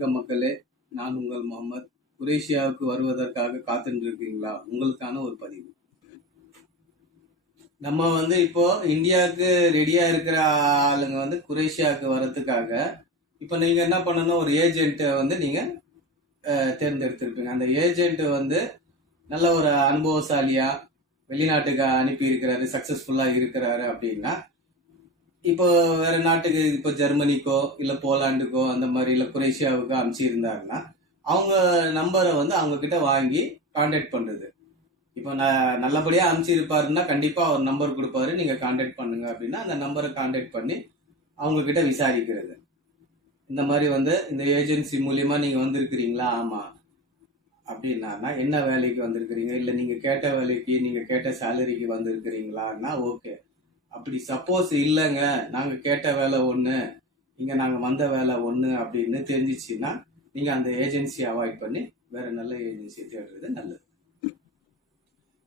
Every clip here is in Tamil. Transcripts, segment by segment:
வணக்கம் மக்களே, நான் உங்கள் முகமது. குரேஷியாவுக்கு வருவதற்காக காத்துட்டு இருக்கீங்களா? உங்களுக்கான ஒரு பதிவு. நம்ம இப்போ இந்தியாவுக்கு ரெடியா இருக்கிற ஆளுங்க குரேஷியாவுக்கு வர்றதுக்காக இப்போ நீங்க என்ன பண்ணணும், ஒரு ஏஜென்ட்டை நீங்க தேர்ந்தெடுத்திருப்பீங்க. அந்த ஏஜென்ட் நல்ல ஒரு அனுபவசாலியா வெளிநாட்டுக்கு அனுப்பி இருக்கிறாரு, சக்சஸ்ஃபுல்லா இருக்கிறாரு அப்படின்னா, இப்போ வேற நாட்டுக்கு, இப்போ ஜெர்மனிக்கோ இல்ல போலாண்டுக்கோ அந்த மாதிரி இல்ல குரேஷியாவுக்கோ அனுப்பிச்சிருந்தாருன்னா அவங்க நம்பரை அவங்க கிட்ட வாங்கி கான்டாக்ட் பண்றது. இப்போ நான் நல்லபடியா அனுப்பிச்சிருப்பாருன்னா கண்டிப்பா அவர் நம்பர் கொடுப்பாரு, நீங்க கான்டாக்ட் பண்ணுங்க அப்படின்னா அந்த நம்பரை கான்டாக்ட் பண்ணி அவங்க கிட்ட விசாரிக்கிறது. இந்த மாதிரி இந்த ஏஜென்சி மூலியமா நீங்க வந்திருக்கிறீங்களா? ஆமா அப்படின்னா என்ன வேலைக்கு வந்திருக்கிறீங்க, இல்ல நீங்க கேட்ட வேலைக்கு நீங்க கேட்ட சேலரிக்கு வந்திருக்கிறீங்களான்னா ஓகே. அப்படி சப்போஸ் இல்லைங்க, நாங்க கேட்ட வேலை ஒண்ணு, இங்க நாங்க வந்த வேலை ஒண்ணு அப்படின்னு தெரிஞ்சிச்சுன்னா நீங்க அந்த ஏஜென்சியை அவாய்ட் பண்ணி வேற நல்ல ஏஜென்சியை தேடுறது நல்லது.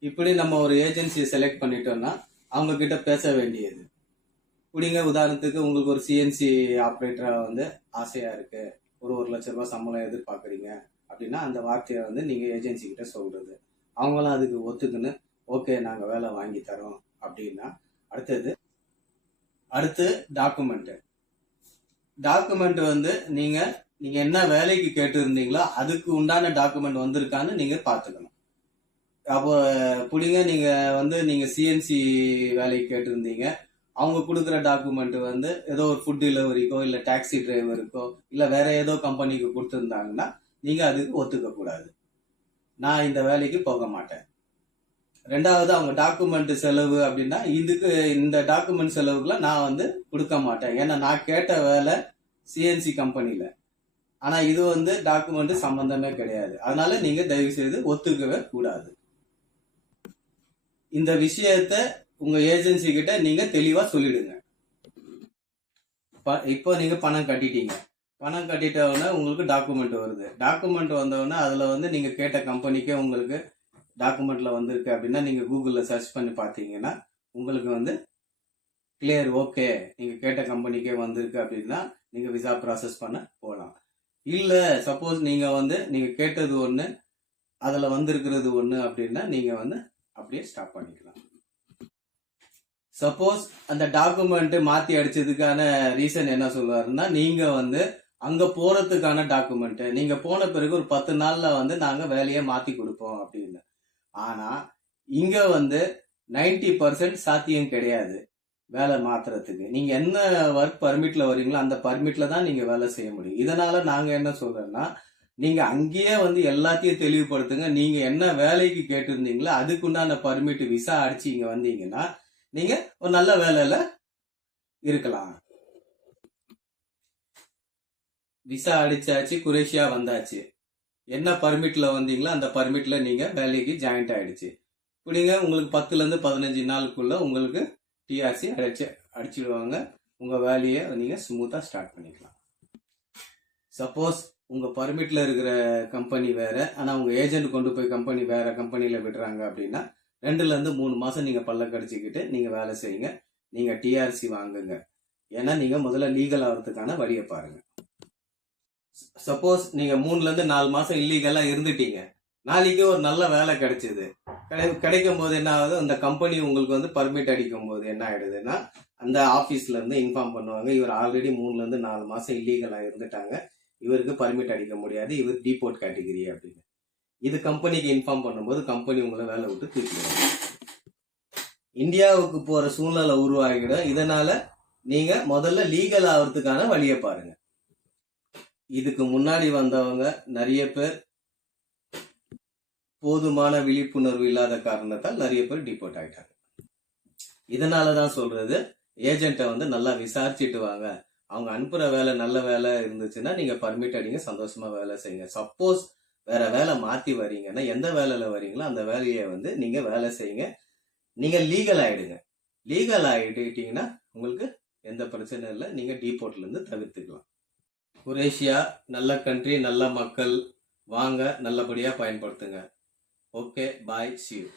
இப்படி நம்ம ஒரு ஏஜென்சியை செலக்ட் பண்ணிட்டோம்னா அவங்க கிட்ட பேச வேண்டியது. இப்படிங்க உதாரணத்துக்கு உங்களுக்கு ஒரு சிஎன்சி ஆப்ரேட்டரா ஆசையா இருக்கு, ஒரு லட்சம் ரூபாய் சம்பளம் எதிர்பார்க்குறீங்க அப்படின்னா அந்த வார்த்தையை நீங்க ஏஜென்சி கிட்ட சொல்றது. அவங்களும் அதுக்கு ஒத்துக்குன்னு ஓகே நாங்க வேலை வாங்கி தரோம் அப்படின்னா அடுத்து டாக்குமெண்ட் நீங்க நீங்க என்ன வேலைக்கு கேட்டு இருந்தீங்களோ அதுக்கு உண்டான டாக்குமெண்ட் வந்திருக்கான்னு நீங்க பாத்துக்கணும். அப்போ புடிங்க, நீங்க சிஎன்சி வேலைக்கு கேட்டு இருந்தீங்க, அவங்க கொடுக்குற டாக்குமெண்ட் ஏதோ ஒரு ஃபுட் டெலிவரிக்கோ இல்ல டாக்ஸி டிரைவருக்கோ இல்ல வேற ஏதோ கம்பெனிக்கு கொடுத்துருந்தாங்கன்னா நீங்க அதுக்கு ஒத்துக்க கூடாது. நான் இந்த வேலைக்கு போக மாட்டேன். ரெண்டாவது, அவங்க டாக்குமெண்ட் செலவு அப்படின்னா இந்த டாக்குமெண்ட் செலவுக்குலாம் நான் கொடுக்க மாட்டேன். ஏன்னா நான் கேட்ட வேலை சிஎன்சி கம்பெனில, ஆனா இது டாக்குமெண்ட் சம்பந்தமே கிடையாது. அதனால நீங்க தயவு செய்து ஒத்துக்கவே கூடாது. இந்த விஷயத்த உங்க ஏஜென்சி கிட்ட நீங்க தெளிவா சொல்லிடுங்க. இப்போ நீங்க பணம் கட்டிட்டீங்க, பணம் கட்டிட்டவுடனே உங்களுக்கு டாக்குமெண்ட் வருது. டாக்குமெண்ட் வந்தவுடனே அதுல நீங்க கேட்ட கம்பெனிக்கே உங்களுக்கு டாக்குமெண்ட்ல வந்திருக்கு அப்படின்னா நீங்க கூகுள்ல சர்ச் பண்ணி பார்த்தீங்கன்னா உங்களுக்கு கிளியர் ஓகே, நீங்க கேட்ட கம்பெனிக்கே வந்திருக்கு அப்படின்னா நீங்க விசா ப்ராசஸ் பண்ண போகலாம். இல்ல சப்போஸ் நீங்க கேட்டது ஒண்ணு அதுல வந்திருக்கிறது ஒண்ணு அப்படின்னா நீங்க அப்படியே ஸ்டாப் பண்ணிக்கலாம். சப்போஸ் அந்த டாக்குமெண்ட் மாத்தி அடிச்சதுக்கான ரீசன் என்ன சொல்லுவாருன்னா, நீங்க அங்க போறதுக்கான டாக்குமெண்ட் நீங்க போன பிறகு ஒரு 10 நாள்ல நாங்க வேலையை மாத்தி கொடுப்போம் அப்படின்னு. ஆனா இங்க 90% சாத்தியம் கிடையாது வேலை மாத்துறதுக்கு. நீங்க என்ன ஒர்க் பர்மிட்ல வரீங்களோ அந்த பர்மிட்ல தான் நீங்க வேலை செய்ய முடியும். இதனால நாங்க என்ன சொல்றோம்னா, நீங்க அங்கேயே எல்லாத்தையும் தெளிவுபடுத்துங்க. நீங்க என்ன வேலைக்கு கேட்டிருந்தீங்களோ அதுக்குண்டான பர்மிட் விசா அடிச்சு இங்க வந்தீங்கன்னா நீங்க ஒரு நல்ல வேலையில இருக்கலாம். விசா அடிச்சாச்சு, குரேஷியா வந்தாச்சு, என்ன பர்மிட்ல வந்தீங்களோ அந்த பர்மிட்ல நீங்க வேலைக்கு ஜாயிண்ட் ஆயிடுச்சு. இப்படிங்க உங்களுக்கு 10ல இருந்து 15 நாளுக்குள்ள உங்களுக்கு டிஆர்சி அடிச்சிடுவாங்க. உங்க வேலையை நீங்க ஸ்மூத்தா ஸ்டார்ட் பண்ணிக்கலாம். சப்போஸ் உங்க பர்மிட்ல இருக்கிற கம்பெனி வேற, ஆனா உங்க ஏஜென்ட் கொண்டு போய் கம்பெனி வேற கம்பெனில விடுறாங்க அப்படின்னா 2ல இருந்து 3 மாசம் நீங்க பல்ல கடிச்சுக்கிட்டு நீங்க வேலை செய்யுங்க. நீங்க டிஆர்சி வாங்குங்க. ஏன்னா நீங்க முதல்ல லீகல் ஆகிறதுக்கான வழியை பாருங்க. சப்போஸ் நீங்க 3ல இருந்து 4 மாசம் இல்லீகலா இருந்துட்டீங்க, நாளைக்கு ஒரு நல்ல வேலை கிடைச்சது, கிடைக்கும் போது என்ன ஆகுது, அந்த கம்பெனி உங்களுக்கு பர்மிட் அடிக்கும் போது என்ன ஆயிடுதுன்னா அந்த ஆபீஸ்ல இருந்து இன்ஃபார்ம் பண்ணுவாங்க, இவர் ஆல்ரெடி 3ல இருந்து 4 மாசம் இல்லீகலா இருந்துட்டாங்க, இவருக்கு பர்மிட் அடிக்க முடியாது, இவர் டிபோர்ட் கேட்டகரி அப்படின்னு. இது கம்பெனிக்கு இன்ஃபார்ம் பண்ணும்போது கம்பெனி உங்களை வேலை விட்டு தூக்கிடுவாங்க. இந்தியாவுக்கு போற சூழ்நிலை உருவாகிடும். இதனால நீங்க முதல்ல லீகல் ஆகிறதுக்கான வழியை பாருங்க. இதுக்கு முன்னாடி வந்தவங்க நிறைய பேர் போதுமான விழிப்புணர்வு இல்லாத காரணத்தால் நிறைய பேர் டிபோர்ட் ஆயிட்டாங்க. இதனாலதான் சொல்றது, ஏஜென்ட்டை நல்லா விசாரிச்சுட்டு வாங்க. அவங்க அனுப்புற வேலை நல்ல வேலை இருந்துச்சுன்னா நீங்க பர்மிட் அடிங்க, சந்தோஷமா வேலை செய்யுங்க. சப்போஸ் வேற வேலை மாத்தி வரீங்கன்னா எந்த வேலையில வரீங்களோ அந்த வேலையை நீங்க வேலை செய்யுங்க. நீங்க லீகல் ஆயிடுங்க. லீகல் ஆயிட்டீங்கன்னா உங்களுக்கு எந்த பிரச்சனையும் இல்லை, நீங்க டிபோர்ட்ல இருந்து தவிர்த்துக்கலாம். குரேஷியா நல்ல கண்ட்ரி, நல்ல மக்கள், வாங்க நல்லபடியா பயன்படுத்துங்க. Okay, bye, see you.